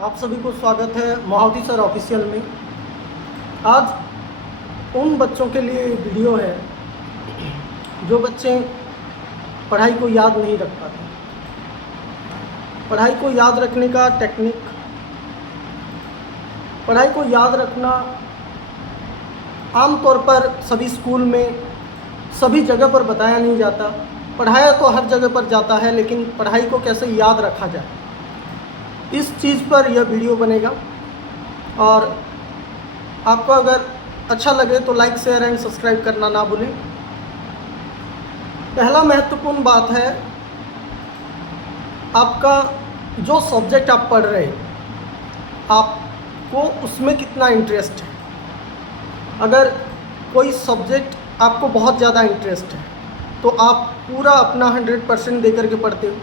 आप सभी को स्वागत है महावती सर ऑफिशियल में। आज उन बच्चों के लिए वीडियो है जो बच्चे पढ़ाई को याद नहीं रख पाते। पढ़ाई को याद रखने का टेक्निक, पढ़ाई को याद रखना आमतौर पर सभी स्कूल में सभी जगह पर बताया नहीं जाता। पढ़ाया तो हर जगह पर जाता है, लेकिन पढ़ाई को कैसे याद रखा जाए, इस चीज़ पर यह वीडियो बनेगा। और आपको अगर अच्छा लगे तो लाइक, शेयर एंड सब्सक्राइब करना ना भूलें। पहला महत्वपूर्ण बात है, आपका जो सब्जेक्ट आप पढ़ रहे हैं, आपको उसमें कितना इंटरेस्ट है। अगर कोई सब्जेक्ट आपको बहुत ज़्यादा इंटरेस्ट है तो आप पूरा अपना 100% दे करके पढ़ते हो।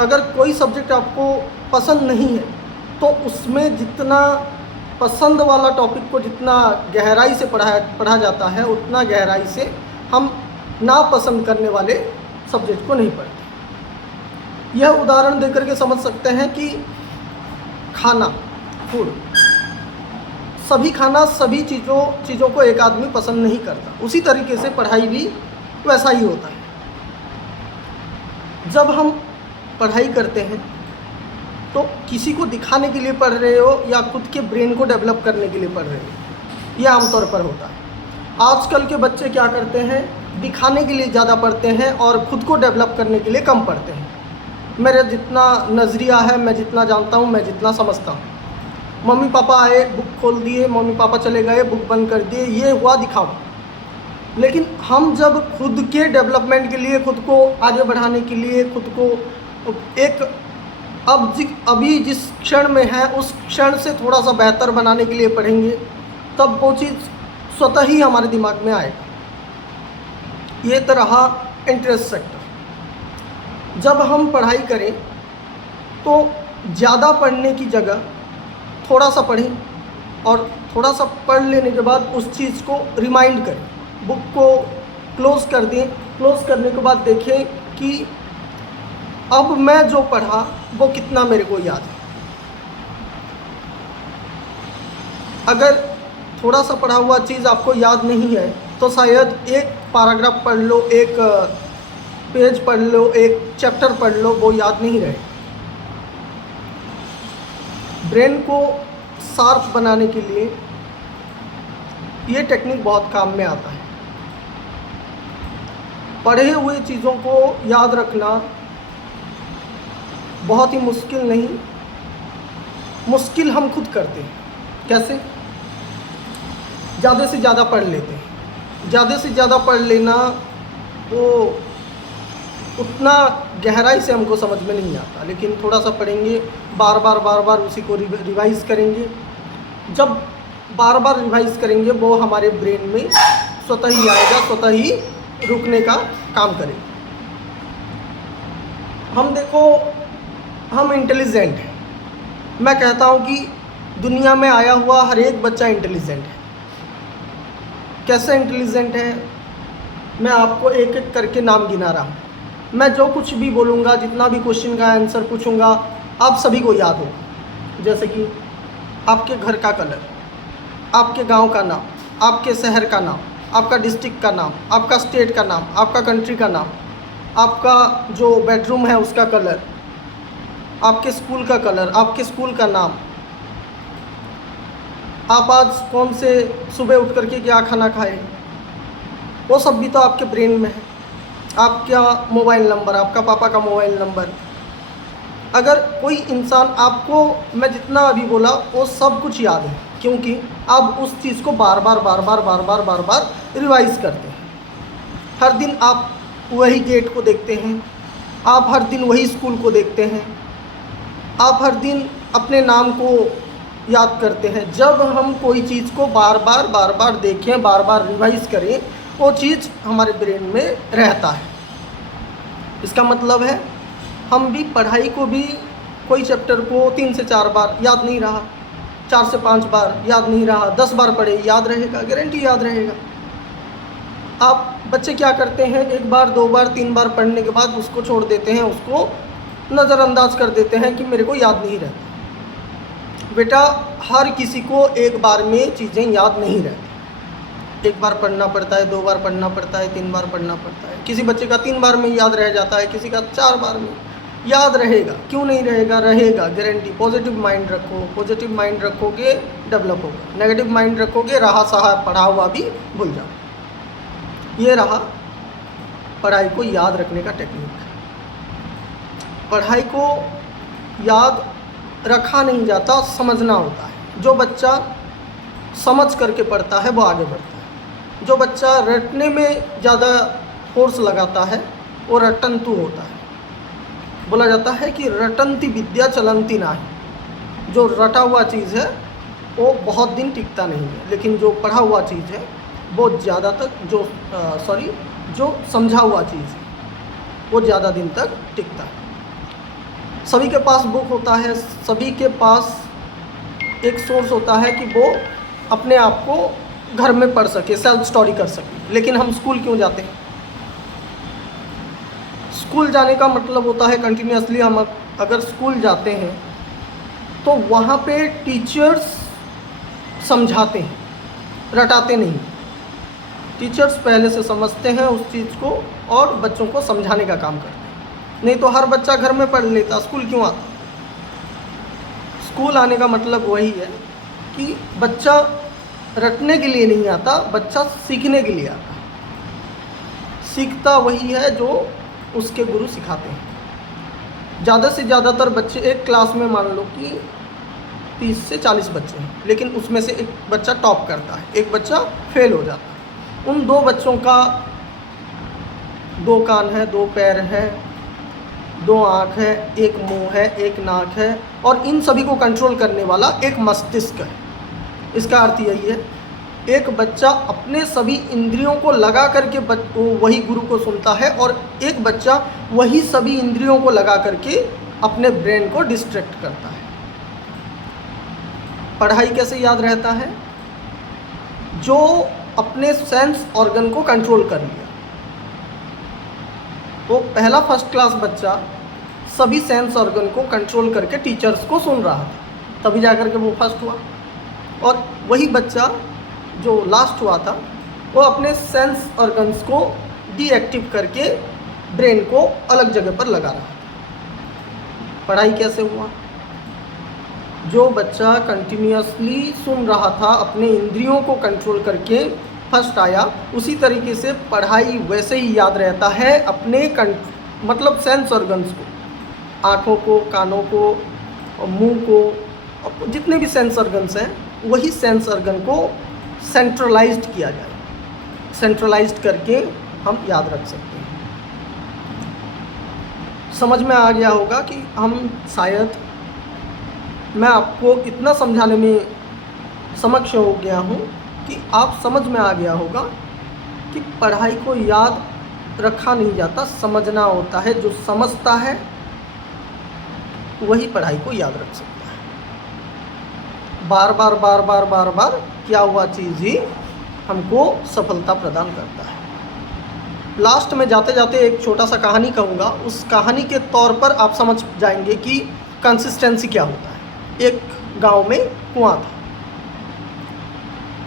अगर कोई सब्जेक्ट आपको पसंद नहीं है तो उसमें जितना पसंद वाला टॉपिक को जितना गहराई से पढ़ा जाता है, उतना गहराई से हम नापसंद करने वाले सब्जेक्ट को नहीं पढ़ते। यह उदाहरण देकर के समझ सकते हैं कि खाना, फूड, सभी खाना सभी चीज़ों को एक आदमी पसंद नहीं करता। उसी तरीके से पढ़ाई भी वैसा ही होता है। जब हम पढ़ाई करते हैं तो किसी को दिखाने के लिए पढ़ रहे हो या खुद के ब्रेन को डेवलप करने के लिए पढ़ रहे हो, यह आमतौर पर होता है। आजकल के बच्चे क्या करते हैं, दिखाने के लिए ज़्यादा पढ़ते हैं और ख़ुद को डेवलप करने के लिए कम पढ़ते हैं। मेरा जितना नज़रिया है, मैं जितना जानता हूँ, मैं जितना समझता हूँ, मम्मी पापा आए, बुक खोल दिए, मम्मी पापा चले गए, बुक बंद कर दिए, ये हुआ दिखावा। लेकिन हम जब खुद के डेवलपमेंट के लिए, खुद को आगे बढ़ाने के लिए, खुद को एक अभी जिस क्षण में है उस क्षण से थोड़ा सा बेहतर बनाने के लिए पढ़ेंगे, तब वो चीज़ स्वतः ही हमारे दिमाग में आएगा। ये तो रहा इंटरेस्ट सेक्टर। जब हम पढ़ाई करें तो ज़्यादा पढ़ने की जगह थोड़ा सा पढ़ें और थोड़ा सा पढ़ लेने के बाद उस चीज़ को रिमाइंड करें, बुक को क्लोज़ कर दें। क्लोज़ करने के बाद देखें कि अब मैं जो पढ़ा वो कितना मेरे को याद है। अगर थोड़ा सा पढ़ा हुआ चीज़ आपको याद नहीं है तो शायद एक पैराग्राफ पढ़ लो, एक पेज पढ़ लो, एक चैप्टर पढ़ लो, वो याद नहीं रहे। ब्रेन को शार्प बनाने के लिए ये टेक्निक बहुत काम में आता है। पढ़े हुए चीज़ों को याद रखना बहुत ही मुश्किल नहीं, मुश्किल हम खुद करते हैं। कैसे? ज़्यादा से ज़्यादा पढ़ लेते हैं। ज़्यादा से ज़्यादा पढ़ लेना वो उतना गहराई से हमको समझ में नहीं आता, लेकिन थोड़ा सा पढ़ेंगे, बार बार उसी को रिवाइज़ करेंगे। जब बार बार रिवाइज़ करेंगे वो हमारे ब्रेन में स्वतः ही आएगा, स्वतः ही रुकने का काम करेगा। हम इंटेलिजेंट हैं। मैं कहता हूँ कि दुनिया में आया हुआ हर एक बच्चा इंटेलिजेंट है। कैसे इंटेलिजेंट है, मैं आपको एक एक करके नाम गिना रहा हूँ। मैं जो कुछ भी बोलूँगा, जितना भी क्वेश्चन का आंसर पूछूँगा, आप सभी को याद होगा। जैसे कि आपके घर का कलर, आपके गांव का नाम, आपके शहर का नाम, आपका डिस्ट्रिक्ट का नाम, आपका स्टेट का नाम, आपका कंट्री का नाम, आपका जो बेडरूम है उसका कलर, आपके स्कूल का कलर, आपके स्कूल का नाम, आप आज कौन से सुबह उठ करके क्या खाना खाए, वो सब भी तो आपके ब्रेन में है। आपका मोबाइल नंबर, आपका पापा का मोबाइल नंबर। अगर कोई इंसान, आपको मैं जितना अभी बोला वो सब कुछ याद है, क्योंकि आप उस चीज़ को बार बार रिवाइज़ करते हैं। हर दिन आप वही गेट को देखते हैं, आप हर दिन वही स्कूल को देखते हैं, आप हर दिन अपने नाम को याद करते हैं। जब हम कोई चीज़ को बार बार देखें, बार बार रिवाइज़ करें, वो चीज़ हमारे ब्रेन में रहता है। इसका मतलब है हम भी पढ़ाई को भी कोई चैप्टर को 3 से 4 बार याद नहीं रहा, 4 से 5 बार याद नहीं रहा, 10 बार पढ़े याद रहेगा, गारंटी याद रहेगा। आप बच्चे क्या करते हैं, 1 बार 2 बार 3 बार पढ़ने के बाद उसको छोड़ देते हैं, उसको नज़रअंदाज कर देते हैं कि मेरे को याद नहीं रहता। बेटा हर किसी को एक बार में चीज़ें याद नहीं रहती। एक बार पढ़ना पड़ता है, 2 बार पढ़ना पड़ता है, 3 बार पढ़ना पड़ता है। किसी बच्चे का 3 बार में याद रह जाता है, किसी का 4 बार में याद रहेगा। क्यों नहीं रहेगा? रहेगा, गारंटी। पॉजिटिव माइंड रखो, पॉजिटिव माइंड रखोगे डेवलप होगा। नेगेटिव माइंड रखोगे रहा सहा पढ़ा हुआ भी भूल जाओ। ये रहा पढ़ाई को याद रखने का टेक्निक। पढ़ाई को याद रखा नहीं जाता, समझना होता है। जो बच्चा समझ करके पढ़ता है वो आगे बढ़ता है। जो बच्चा रटने में ज़्यादा फोर्स लगाता है वो रटंतु होता है। बोला जाता है कि रटंती विद्या चलंती नाही। जो रटा हुआ चीज़ है वो बहुत दिन टिकता नहीं है, लेकिन जो पढ़ा हुआ चीज़ है वो ज़्यादा तक जो समझा हुआ चीज़ है वो ज़्यादा दिन तक टिकता है। सभी के पास बुक होता है, सभी के पास एक सोर्स होता है कि वो अपने आप को घर में पढ़ सके, सेल्फ स्टोरी कर सके। लेकिन हम स्कूल क्यों जाते हैं? स्कूल जाने का मतलब होता है कंटिन्यूसली हम अगर स्कूल जाते हैं तो वहाँ पे टीचर्स समझाते हैं, रटाते नहीं। टीचर्स पहले से समझते हैं उस चीज़ को और बच्चों को समझाने का काम करते हैं। नहीं तो हर बच्चा घर में पढ़ लेता, स्कूल क्यों आता? स्कूल आने का मतलब वही है कि बच्चा रटने के लिए नहीं आता, बच्चा सीखने के लिए आता। सीखता वही है जो उसके गुरु सिखाते हैं। ज़्यादा से ज़्यादातर बच्चे एक क्लास में मान लो कि 30 से 40 बच्चे हैं, लेकिन उसमें से एक बच्चा टॉप करता है, एक बच्चा फेल हो जाता है। उन 2 बच्चों का 2 कान है, 2 पैर है, 2 आँख है, एक मुंह है, एक नाक है और इन सभी को कंट्रोल करने वाला एक मस्तिष्क है। इसका अर्थ यही है, एक बच्चा अपने सभी इंद्रियों को लगा करके वही गुरु को सुनता है और एक बच्चा वही सभी इंद्रियों को लगा करके अपने ब्रेन को डिस्ट्रैक्ट करता है। पढ़ाई कैसे याद रहता है? जो अपने सेंस ऑर्गन को कंट्रोल कर लिया। तो पहला फर्स्ट क्लास बच्चा सभी सेंस ऑर्गन को कंट्रोल करके टीचर्स को सुन रहा था, तभी जाकर के वो फर्स्ट हुआ। और वही बच्चा जो लास्ट हुआ था वो अपने सेंस ऑर्गन्स को डीएक्टिव करके ब्रेन को अलग जगह पर लगा रहा था। पढ़ाई कैसे हुआ? जो बच्चा कंटिन्यूसली सुन रहा था, अपने इंद्रियों को कंट्रोल करके फर्स्ट आया, उसी तरीके से पढ़ाई वैसे ही याद रहता है अपने मतलब सेंस ऑर्गन्स को, आँखों को, कानों को, मुंह को, जितने भी सेंस ऑर्गन्स हैं वही सेंस ऑर्गन को सेंट्रलाइज्ड किया जाए। सेंट्रलाइज्ड करके हम याद रख सकते हैं। समझ में आ गया होगा कि हम शायद मैं आपको इतना समझाने में समक्ष हो गया हूँ कि आप समझ में आ गया होगा कि पढ़ाई को याद रखा नहीं जाता, समझना होता है। जो समझता है वही पढ़ाई को याद रख सकता है। बार बार बार बार बार बार किया हुआ चीज़ ही हमको सफलता प्रदान करता है। लास्ट में जाते जाते एक छोटा सा कहानी कहूँगा, उस कहानी के तौर पर आप समझ जाएंगे कि कंसिस्टेंसी क्या होता है। एक गांव में कुआं था।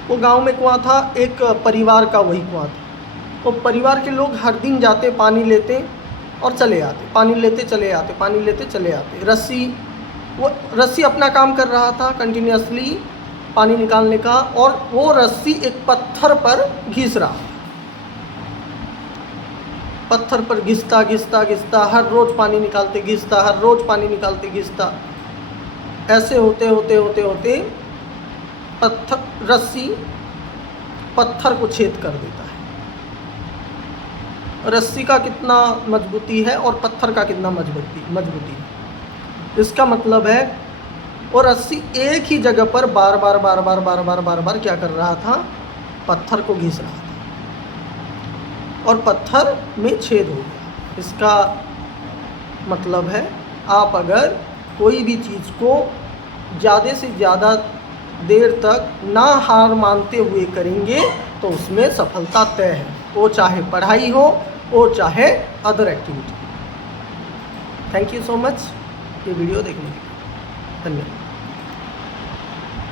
वो गांव में कुआं था, एक परिवार का वही कुआं था। तो परिवार के लोग हर दिन जाते, पानी लेते और चले आते, पानी लेते चले आते, पानी लेते चले आते। रस्सी अपना काम कर रहा था कंटिन्यूसली पानी निकालने का, और वो रस्सी एक पत्थर पर घिस रहा। पत्थर पर घिसता घिसता घिसता हर रोज़ पानी निकालते घिसता, हर रोज़ पानी निकालते घिसता। ऐसे होते होते होते होते रस्सी पत्थर को छेद कर देता है। रस्सी का कितना मजबूती है और पत्थर का कितना मजबूती है। इसका मतलब है वो रस्सी एक ही जगह पर बार बार बार बार बार बार बार बार क्या कर रहा था? पत्थर को घिस रहा था और पत्थर में छेद हो गया। इसका मतलब है आप अगर कोई भी चीज़ को ज़्यादा से ज़्यादा देर तक ना हार मानते हुए करेंगे तो उसमें सफलता तय है। वो चाहे पढ़ाई हो, वो चाहे other activity. Thank you so much ये वीडियो देखने के लिए। धन्यवाद।